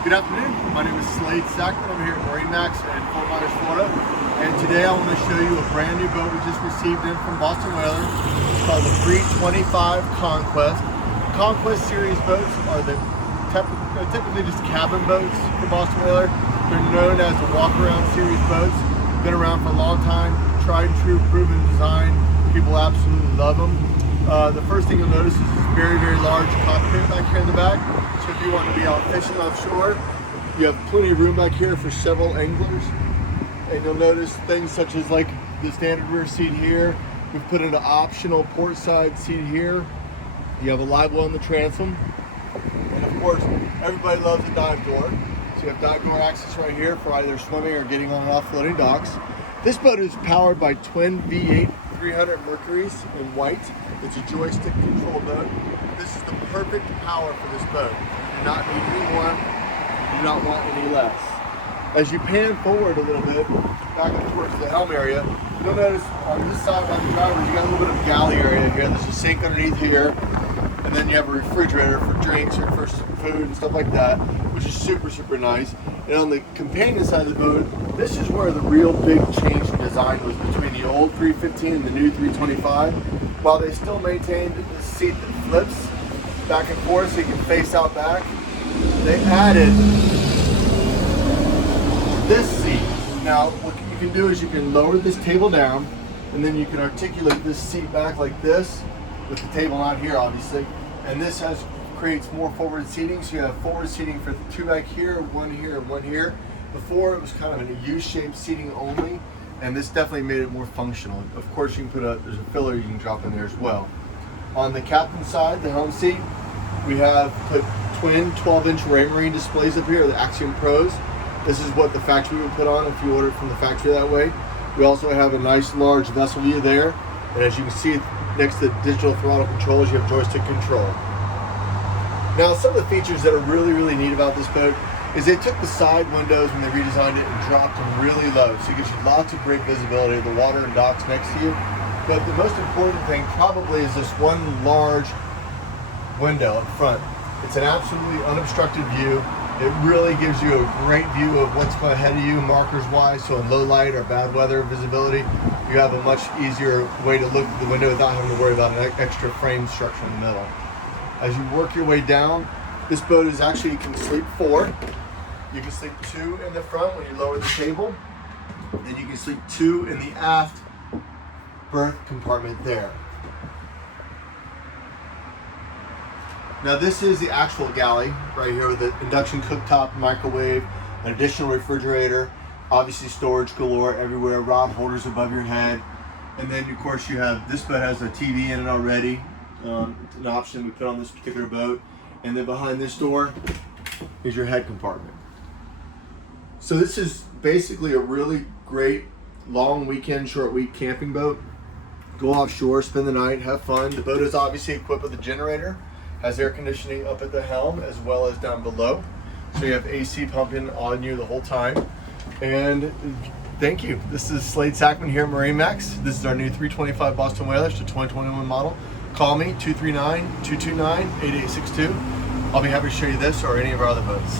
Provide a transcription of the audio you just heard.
Good afternoon, my name is Slade Sackman. I'm here at MarineMax in Fort Myers, Florida. And today I want to show you a brand new boat we just received in from Boston Whaler. It's called the 325 Conquest. Conquest series boats are typically just cabin boats for Boston Whaler. They're known as the walk-around series boats. Been around for a long time, tried and true, proven design. People absolutely love them. The first thing you'll notice is this very, very large cockpit back here in the back. So if you want to be out fishing offshore, you have plenty of room back here for several anglers. And you'll notice things such as like the standard rear seat here. We've put in an optional portside seat here. You have a live well in the transom. And of course, everybody loves a dive door. So you have dive door access right here for either swimming or getting on and off floating docks. This boat is powered by twin V8 300 Mercuries in white. It's a joystick control boat. This is the perfect power for this boat. You do not need any more, you do not want any less. As you pan forward a little bit, back up towards the helm area, you'll notice on this side by the driver, you got a little bit of galley area here. There's a sink underneath here, and then you have a refrigerator for drinks or for food and stuff like that, which is super, super nice. And on the companion side of the boat, this is where the real big change in design was between the old 315 and the new 325. While they still maintained the seat that flips back and forth so you can face out back, they added this seat. Now, what you can do is you can lower this table down, and then you can articulate this seat back like this, with the table not here, obviously. And this creates more forward seating, so you have forward seating for two back here, one here, and one here. Before, it was kind of in a U-shaped seating only, and this definitely made it more functional. Of course, you can there's a filler you can drop in there as well. On the captain's side, the helm seat, we have put twin 12-inch Marine displays up here, the Axiom Pros. This is what the factory would put on if you order it from the factory that way. We also have a nice large vessel view there, and as you can see, next to the digital throttle controls, you have joystick control. Now, some of the features that are really, really neat about this boat is they took the side windows when they redesigned it and dropped them really low, so it gives you lots of great visibility of the water and docks next to you. But the most important thing probably is this one large window up front. It's an absolutely unobstructed view. It really gives you a great view of what's ahead of you, markers wise, so in low light or bad weather visibility, you have a much easier way to look at the window without having to worry about an extra frame structure in the middle. As you work your way down, this boat is actually, you can sleep 4. You can sleep 2 in the front when you lower the table, and you can sleep 2 in the aft berth compartment there. Now this is the actual galley right here with the induction cooktop, microwave, an additional refrigerator, obviously storage galore everywhere, rod holders above your head, and then of course you have, this boat has a TV in it already. It's an option we put on this particular boat. And then behind this door is your head compartment. So this is basically a really great long weekend, short week camping boat. Go offshore, spend the night, have fun. The boat is obviously equipped with a generator, has air conditioning up at the helm as well as down below. So you have AC pumping on you the whole time. And thank you. This is Slade Sackman here at MarineMax. This is our new 325 Boston Whaler, it's a 2021 model. Call me, 239-229-8862. I'll be happy to show you this or any of our other boats.